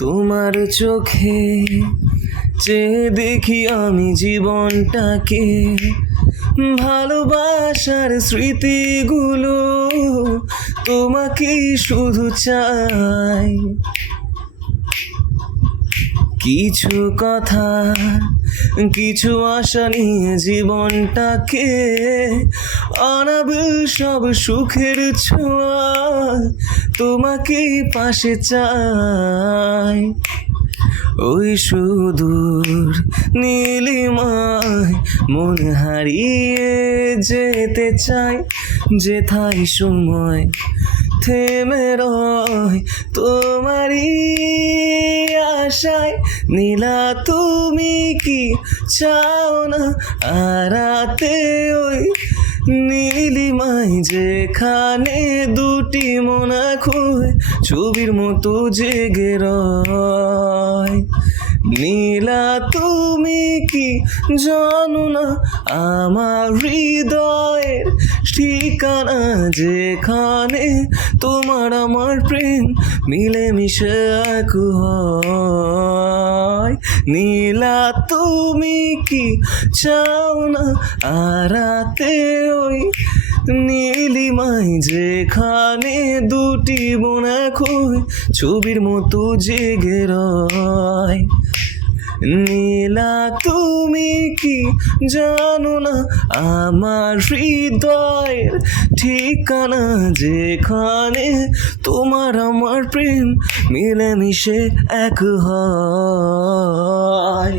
তোমার চোখে চেয়ে দেখি আমি জীবনটাকে, ভালোবাসার স্মৃতিগুলো তোমাকেই শুধু চাই। কিছু কথা, কিছু আশা নিয়ে জীবনটাকে, অনাবিল সব সুখের ছোঁয়া তোমাকেই পাশে চাই। ওই সুদূর নীলিমায় মন হারিয়ে যেতে চাই, যেথায় সময় থেমে রয় তোমারই আশায়। নীলা তুমি কি চাও না আরাতে ওই নীলিমায়, যেখানে দুটি মন এক হয়ে ছবির মতো জেগে রয়। নীলা তুমি কি জানো না আমার হৃদয়ের ঠিকানা, যেখানে তোমার আমার প্রেম মিলেমিশে এক হয়। নীলা তুমি কি চাও না আরাতে ওই নীলিমায়, যেখানে দুটি মন এক হয়ে ছবির মতো জেগে রয়। নীলা তুমি কি জানো না আমার হৃদয়ের ঠিকানা, যেখানে তোমার আমার প্রেম মিলেমিশে এক হয়।